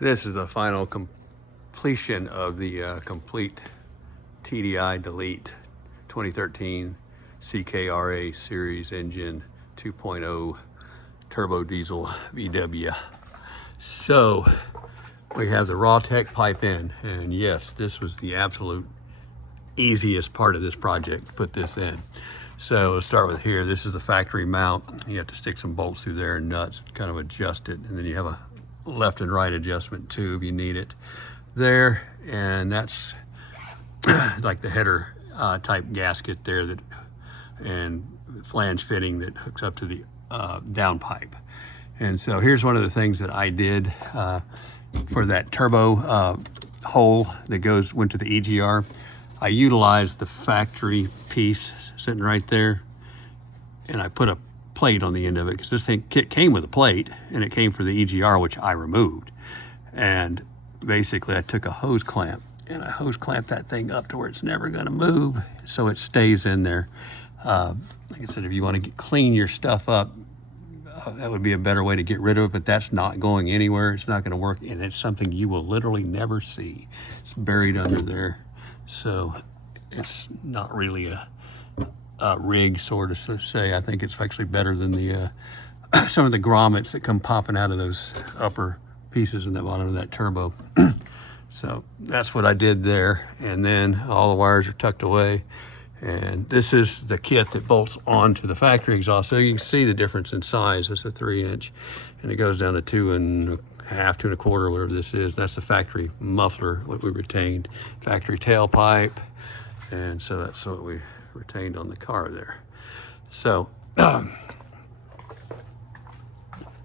This is the final completion of the complete TDI delete 2013 CKRA series engine 2.0 turbo diesel VW. So we have the Rawtech pipe in, and yes, this was the absolute easiest part of this project to put this in. So we'll start with here. This is the factory mount. You have to stick some bolts through there and nuts, kind of adjust it, and then you have a left and right adjustment tube. You need it there, and that's like the header type gasket there, that and flange fitting that hooks up to the down pipe. And so here's one of the things that I did for that turbo hole that went to the EGR. I utilized the factory piece sitting right there, and I put a plate on the end of it, because this thing kit came with a plate, and it came for the EGR, which I removed. And basically I took a hose clamp and I hose clamped that thing up to where it's never going to move, so it stays in there. Like I said, if you want to clean your stuff up, that would be a better way to get rid of it, but that's not going anywhere. It's not going to work, and it's something you will literally never see. It's buried under there, so it's not really a rig, sort of, to say. I think it's actually better than the some of the grommets that come popping out of those upper pieces in the bottom of that turbo. So that's what I did there, and then all the wires are tucked away. And this is the kit that bolts onto the factory exhaust. So you can see the difference in size. It's a 3-inch, and it goes down to 2 1/2, 2 1/4, whatever this is. That's the factory muffler, what we retained. Factory tailpipe, and so that's what we retained on the car there. So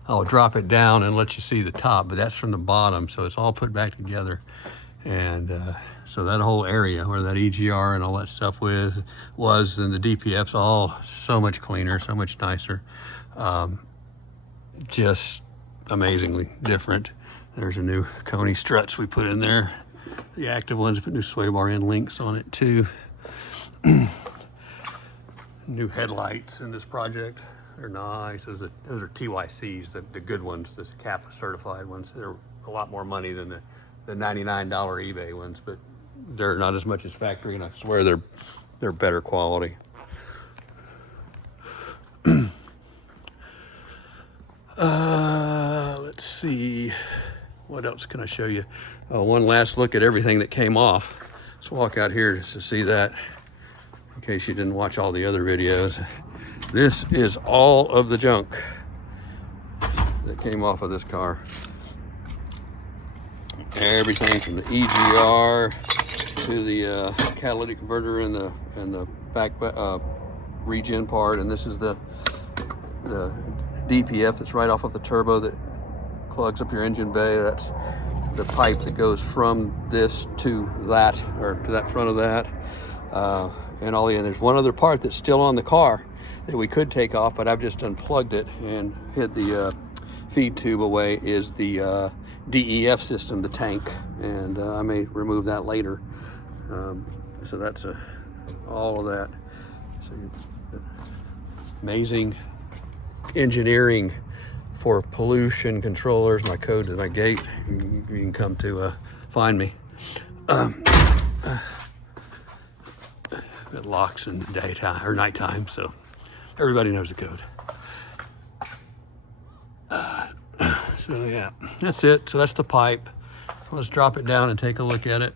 I'll drop it down and let you see the top, but that's from the bottom, so it's all put back together. And so that whole area where that EGR and all that stuff was, and the DPF's all so much cleaner, so much nicer, just amazingly different. There's a new Koni struts we put in there, the active ones, put new sway bar end links on it too. New headlights in this project. They're nice. Those are TYCs, the good ones, the Kappa certified ones. They're a lot more money than the $99 eBay ones, but they're not as much as factory, and I swear they're better quality. Let's see, what else can I show you? One last look at everything that came off. Let's walk out here just to see that, in case you didn't watch all the other videos. This is all of the junk that came off of this car. Everything from the EGR to the catalytic converter and the back regen part, and this is the DPF that's right off of the turbo that plugs up your engine bay. That's the pipe that goes from this to that, or to that front of that, and all the. And there's one other part that's still on the car that we could take off, but I've just unplugged it and hid the feed tube away. Is the DEF system, the tank, and I may remove that later. So that's all of that. So amazing engineering for pollution controllers. My code to my gate. You can come to find me. It locks in the daytime or nighttime, so everybody knows the code. So yeah, that's it. So that's the pipe. Let's drop it down and take a look at it.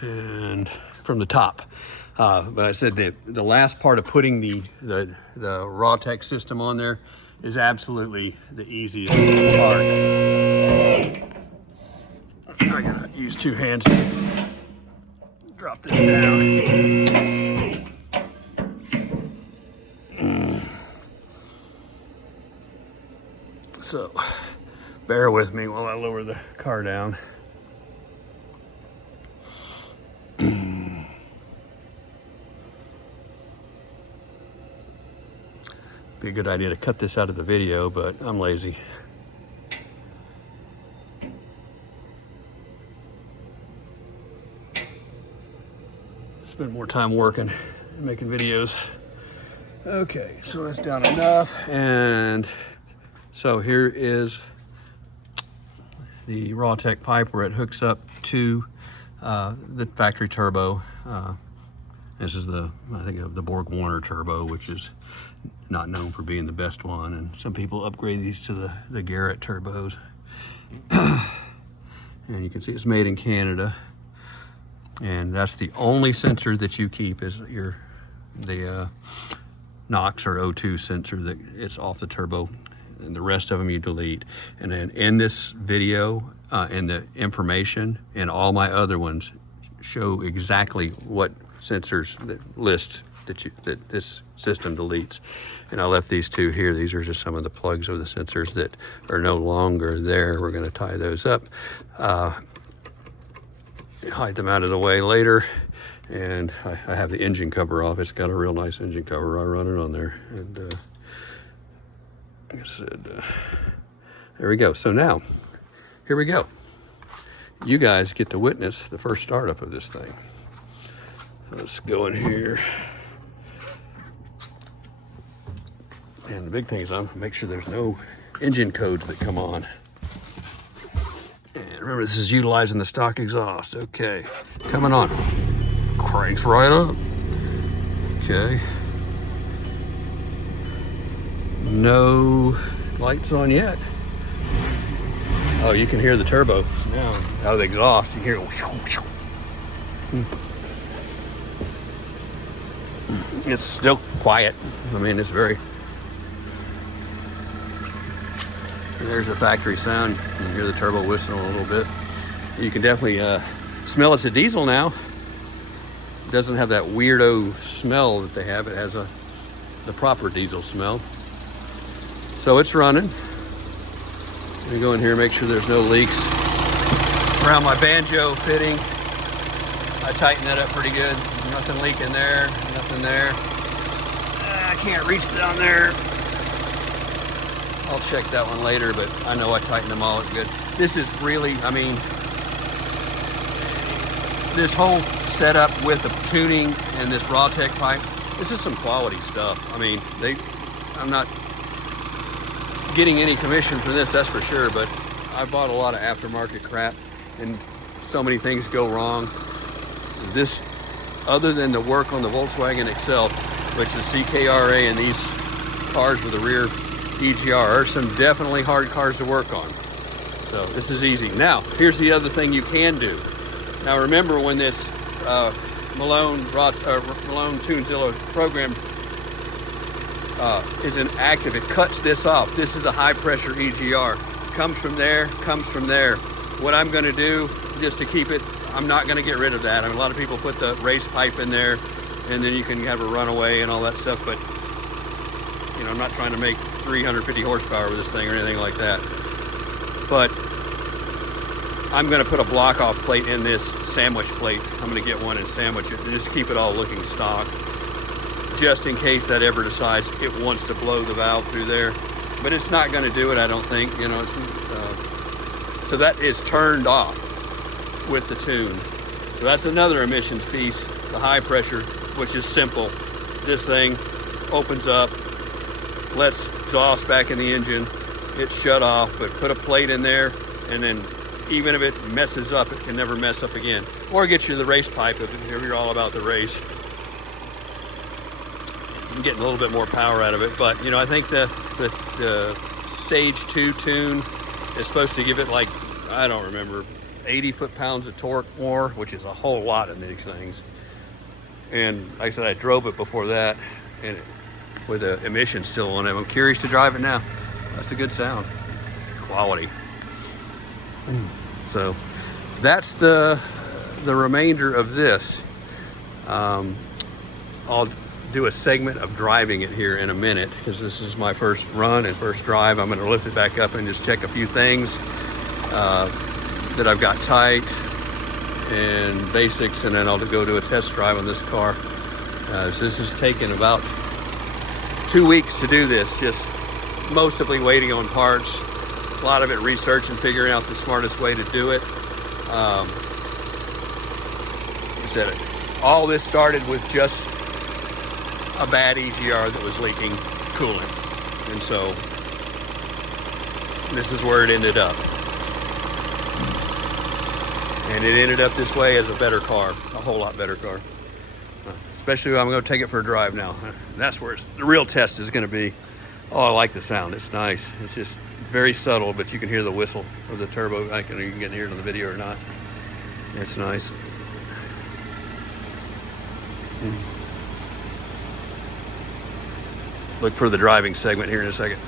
And from the top. But I said the last part of putting the Rawtech system on there is absolutely the easiest part. I gotta use 2 hands to drop this down. So bear with me while I lower the car down. Be a good idea to cut this out of the video, but I'm lazy. Spend more time working and making videos. Okay, so that's down enough, and So here is the Rawtech pipe where it hooks up to the factory turbo. This is I think the Borg-Warner turbo, which is not known for being the best one. And some people upgrade these to the Garrett turbos. And you can see it's made in Canada. And that's the only sensor that you keep is the NOx or O2 sensor that it's off the turbo. And the rest of them you delete. And then in this video, in the information, and all my other ones show exactly what sensors that this system deletes. And I left these two here. These are just some of the plugs of the sensors that are no longer there. We're going to tie those up, hide them out of the way later. And I have the engine cover off. It's got a real nice engine cover. I run it on there. And like I said, there we go. So now, here we go. You guys get to witness the first startup of this thing. Let's go in here. And the big thing is I'm gonna make sure there's no engine codes that come on. And remember, this is utilizing the stock exhaust. Okay, coming on. Cranks right up. Okay. No lights on yet. Oh, you can hear the turbo now out of the exhaust. You hear it. It's still quiet. I mean, it's very. There's the factory sound. You can hear the turbo whistling a little bit. You can definitely smell it's a diesel now. It doesn't have that weirdo smell that they have. It has the proper diesel smell. So it's running. Let me go in here and make sure there's no leaks around my banjo fitting. I tightened that up pretty good. Nothing leaking there, nothing there. I can't reach down there. I'll check that one later, but I know I tightened them all good. This is really, I mean, this whole setup with the tuning and this Rawtech pipe, this is some quality stuff. I mean, I'm not getting any commission for this, that's for sure, but I bought a lot of aftermarket crap and so many things go wrong. This, other than the work on the Volkswagen itself, which is CKRA and these cars with the rear EGR are some definitely hard cars to work on. So this is easy. Now, here's the other thing you can do. Now remember when this Malone tunezilla program is inactive, it cuts this off. This is the high pressure EGR. Comes from there, comes from there. What I'm gonna do, just to keep it, I'm not gonna get rid of that. I mean, a lot of people put the race pipe in there and then you can have a runaway and all that stuff, but you know, I'm not trying to make 350 horsepower with this thing or anything like that. But I'm gonna put a block off plate in this sandwich plate. I'm gonna get one and sandwich it and just keep it all looking stock, just in case that ever decides it wants to blow the valve through there. But it's not gonna do it, I don't think. You know, so that is turned off with the tune. So that's another emissions piece, the high pressure, which is simple. This thing opens up, lets exhaust back in the engine, it's shut off, but put a plate in there, and then even if it messes up, it can never mess up again. Or get you the race pipe if you're all about the race. I'm getting a little bit more power out of it, but you know, I think the stage 2 tune is supposed to give it like, I don't remember, 80 foot-pounds of torque more, which is a whole lot in these things. And like I said, I drove it before that, and with the emissions still on it. I'm curious to drive it now. That's a good sound. Quality. So that's the remainder of this. I'll do a segment of driving it here in a minute because this is my first run and first drive. I'm going to lift it back up and just check a few things that I've got tight and basics, and then I'll go to a test drive on this car. So this has taken about 2 weeks to do this, just mostly waiting on parts, a lot of it research and figuring out the smartest way to do it. I said it. All this started with just a bad EGR that was leaking coolant. And so This is where it ended up. And it ended up this way as a better car, a whole lot better car. Especially when I'm going to take it for a drive now. That's where the real test is going to be. Oh, I like the sound. It's nice. It's just very subtle, but you can hear the whistle of the turbo. I don't know if you can hear it on the video or not. It's nice. Look for the driving segment here in a second.